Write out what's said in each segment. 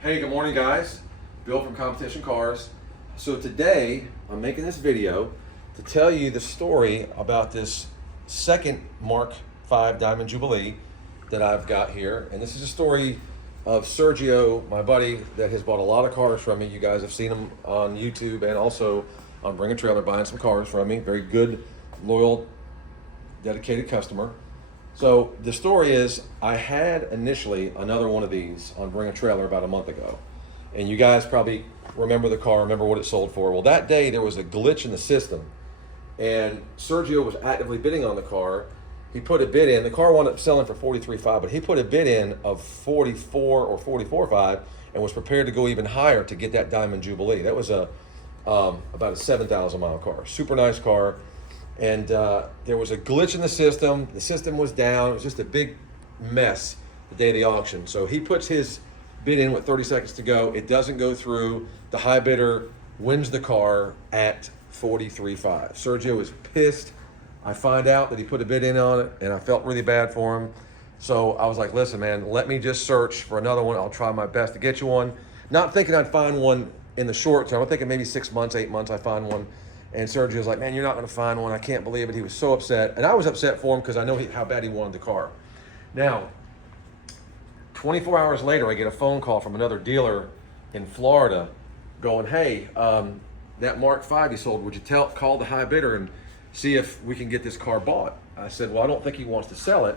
Hey, good morning guys. Bill from Competition Cars. So today I'm making this video to tell you the story about this second Mark V Diamond Jubilee that I've got here. And this is a story of Sergio, my buddy that has bought a lot of cars from me. You guys have seen him on YouTube and also on Bring a Trailer buying some cars from me. Very good, loyal, dedicated customer. So the story is, I had initially another one of these on Bring a Trailer about a month ago. And you guys probably remember the car, remember what it sold for. Well, that day there was a glitch in the system and Sergio was actively bidding on the car. He put a bid in, the car wound up selling for $43,500, but he put a bid in of $44 or $44,500 and was prepared to go even higher to get that Diamond Jubilee. That was about a 7,000 mile car, super nice car. And there was a glitch in the system. The system was down. It was just a big mess the day of the auction. So he puts his bid in with 30 seconds to go. It doesn't go through. The high bidder wins the car at $43,500. Sergio is pissed. I find out that he put a bid in on it, and I felt really bad for him. So I was like, listen, man, let me just search for another one. I'll try my best to get you one. Not thinking I'd find one in the short term. I'm thinking maybe 6 months, 8 months, I find one. And Sergio's like, man, you're not going to find one. I can't believe it. He was so upset. And I was upset for him because I know how bad he wanted the car. Now, 24 hours later, I get a phone call from another dealer in Florida going, hey, that Mark V you sold, would you call the high bidder and see if we can get this car bought? I said, well, I don't think he wants to sell it.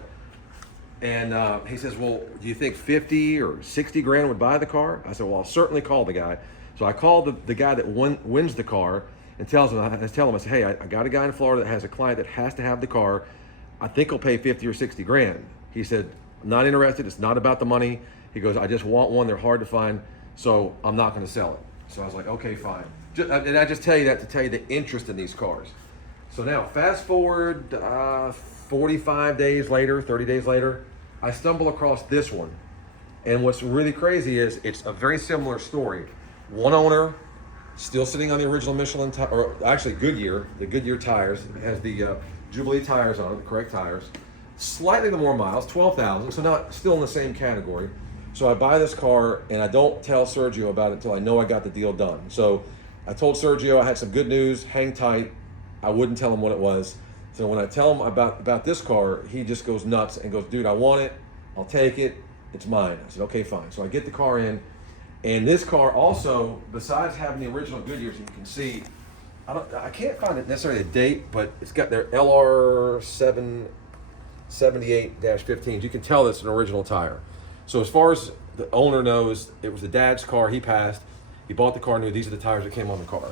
And he says, well, do you think 50 or 60 grand would buy the car? I said, well, I'll certainly call the guy. So I called the guy that wins the car and tell him, I say, hey, I got a guy in Florida that has a client that has to have the car. I think he'll pay 50 or 60 grand. He said, not interested. It's not about the money. He goes, I just want one. They're hard to find, so I'm not going to sell it. So I was like, okay, fine. And I just tell you that to tell you the interest in these cars. So now, fast forward 45 days later, 30 days later, I stumble across this one. And what's really crazy is it's a very similar story. One owner, still sitting on the original Michelin, or actually Goodyear, the Goodyear tires. It has the Jubilee tires on it, the correct tires. Slightly more miles, 12,000, so not still in the same category. So I buy this car and I don't tell Sergio about it until I know I got the deal done. So I told Sergio I had some good news, hang tight. I wouldn't tell him what it was. So when I tell him about this car, he just goes nuts and goes, dude, I want it, I'll take it, it's mine. I said, okay, fine. So I get the car in. And this car also, besides having the original Goodyears, you can see, I can't find it necessarily a date, but it's got their LR778-15s. You can tell that's an original tire. So as far as the owner knows, it was the dad's car. He passed. He bought the car new. These are the tires that came on the car.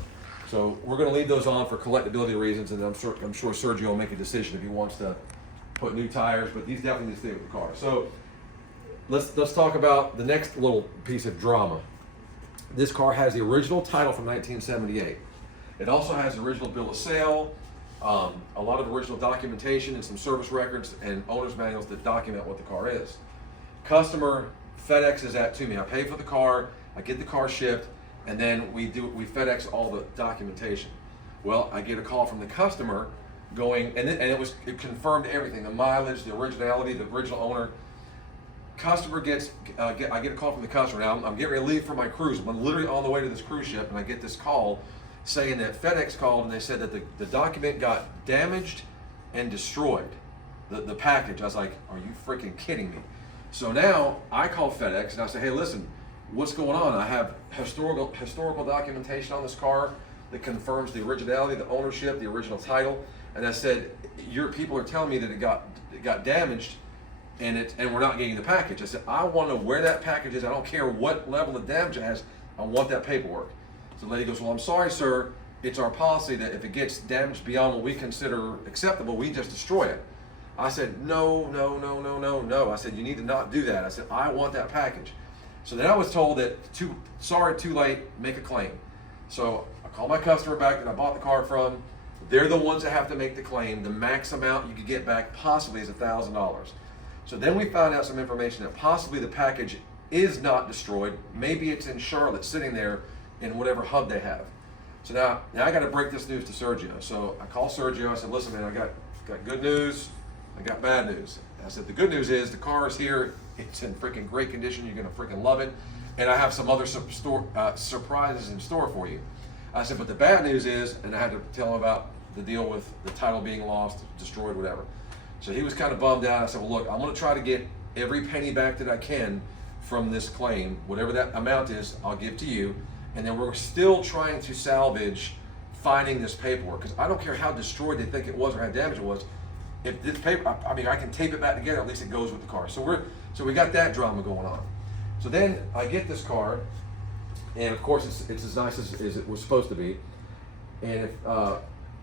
So we're going to leave those on for collectability reasons, and I'm sure Sergio will make a decision if he wants to put new tires, but these definitely stay with the car. So Let's talk about the next little piece of drama. This car has the original title from 1978. It also has the original bill of sale, a lot of original documentation and some service records and owner's manuals that document what the car is. Customer FedExes that to me. I pay for the car, I get the car shipped, and then we FedEx all the documentation. Well, I get a call from the customer going, and it confirmed everything, the mileage, the originality, the original owner. Customer gets, I get a call from the customer. Now I'm getting ready to leave for my cruise. I'm literally on the way to this cruise ship, and I get this call saying that FedEx called and they said that the document got damaged and destroyed, the package. I was like, are you freaking kidding me? So now I call FedEx and I say, hey, listen, what's going on? I have historical documentation on this car that confirms the originality, the ownership, the original title. And I said, your people are telling me that it got damaged and we're not getting the package. I said, I want to know where that package is. I don't care what level of damage it has. I want that paperwork. So the lady goes, well, I'm sorry, sir. It's our policy that if it gets damaged beyond what we consider acceptable, we just destroy it. I said, no. I said, you need to not do that. I said, I want that package. So then I was told that, sorry, too late, make a claim. So I called my customer back that I bought the car from. They're the ones that have to make the claim. The max amount you could get back possibly is $1,000. So then we found out some information that possibly the package is not destroyed. Maybe it's in Charlotte sitting there in whatever hub they have. So now I got to break this news to Sergio. So I called Sergio. I said, listen, man, I got good news. I got bad news. I said, the good news is the car is here. It's in freaking great condition. You're going to freaking love it. and I have some other surprises in store for you. I said, but the bad news is, and I had to tell him about the deal with the title being lost, destroyed, whatever. So he was kind of bummed out. I said, well, look, I'm going to try to get every penny back that I can from this claim. Whatever that amount is, I'll give to you. And then we're still trying to salvage finding this paperwork, because I don't care how destroyed they think it was or how damaged it was. If this paper, I mean, I can tape it back together. At least it goes with the car. So we got that drama going on. So then I get this car, and of course it's as nice as it was supposed to be. And if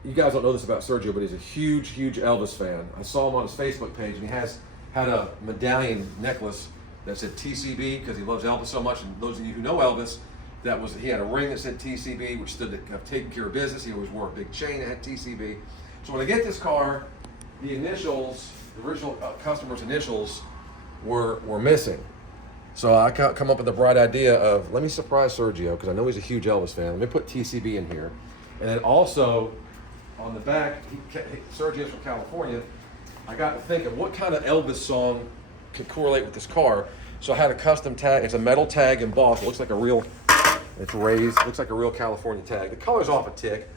you guys don't know this about Sergio, but he's a huge Elvis fan. I saw him on his Facebook page, and he had a medallion necklace that said TCB because he loves Elvis so much. And those of you who know Elvis, he had a ring that said TCB, which stood to have taken care of business. He always wore a big chain that had TCB. So when I get this car, the initials, the original customer's initials, were missing. So I come up with the bright idea of, let me surprise Sergio, because I know he's a huge Elvis fan. Let me put TCB in here. And then also, on the back, Sergio's from California, I got to thinking, what kind of Elvis song could correlate with this car? So I had a custom tag. It's a metal tag embossed. It looks like a real, it's raised, looks like a real California tag. The color's off a tick.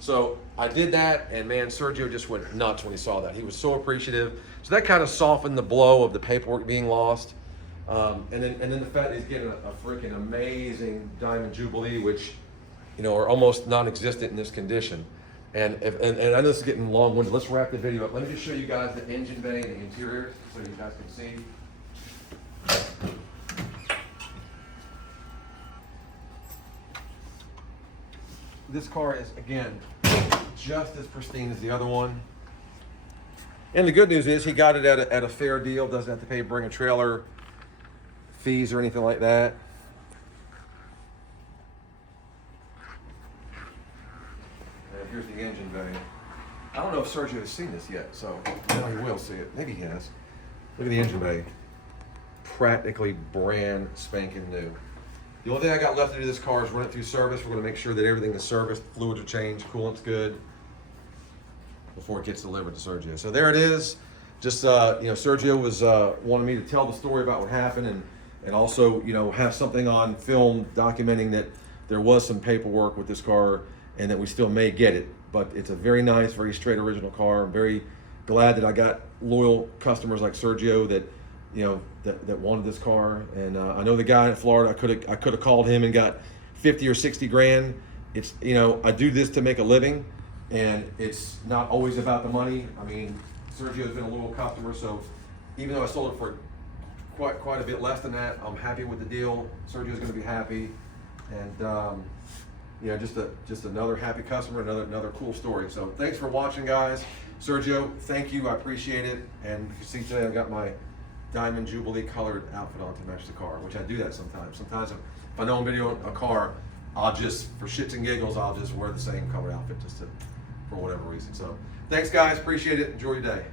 So I did that, and man, Sergio just went nuts when he saw that. He was so appreciative. So that kind of softened the blow of the paperwork being lost. And then the fact that he's getting a freaking amazing Diamond Jubilee, which, you know, are almost non-existent in this condition. And I know this is getting long-winded. Let's wrap the video up. Let me just show you guys the engine bay and the interior so you guys can see. This car is, again, just as pristine as the other one. And the good news is he got it at a fair deal. Doesn't have to pay bring a trailer fees or anything like that. And here's the engine bay. I don't know if Sergio has seen this yet, so now he will see it. Maybe he has. Look at the engine bay. Practically brand spanking new. The only thing I got left to do to this car is run it through service. We're going to make sure that everything is serviced, fluids are changed, coolant's good before it gets delivered to Sergio. So there it is. Just, Sergio was wanting me to tell the story about what happened and also, have something on film documenting that there was some paperwork with this car and that we still may get it. But it's a very nice, very straight original car. I'm very glad that I got loyal customers like Sergio that wanted this car. And I know the guy in Florida, I could have called him and got 50 or 60 grand. It's, I do this to make a living, and it's not always about the money. I mean, Sergio's been a loyal customer, so even though I sold it for quite a bit less than that, I'm happy with the deal. Sergio's going to be happy, and just another happy customer, another cool story. So thanks for watching, guys. Sergio, thank you. I appreciate it. And you can see today I've got my Diamond Jubilee colored outfit on to match the car, which I do that sometimes. Sometimes if I know I'm videoing a car, I'll just, for shits and giggles, I'll just wear the same colored outfit for whatever reason. So thanks, guys. Appreciate it. Enjoy your day.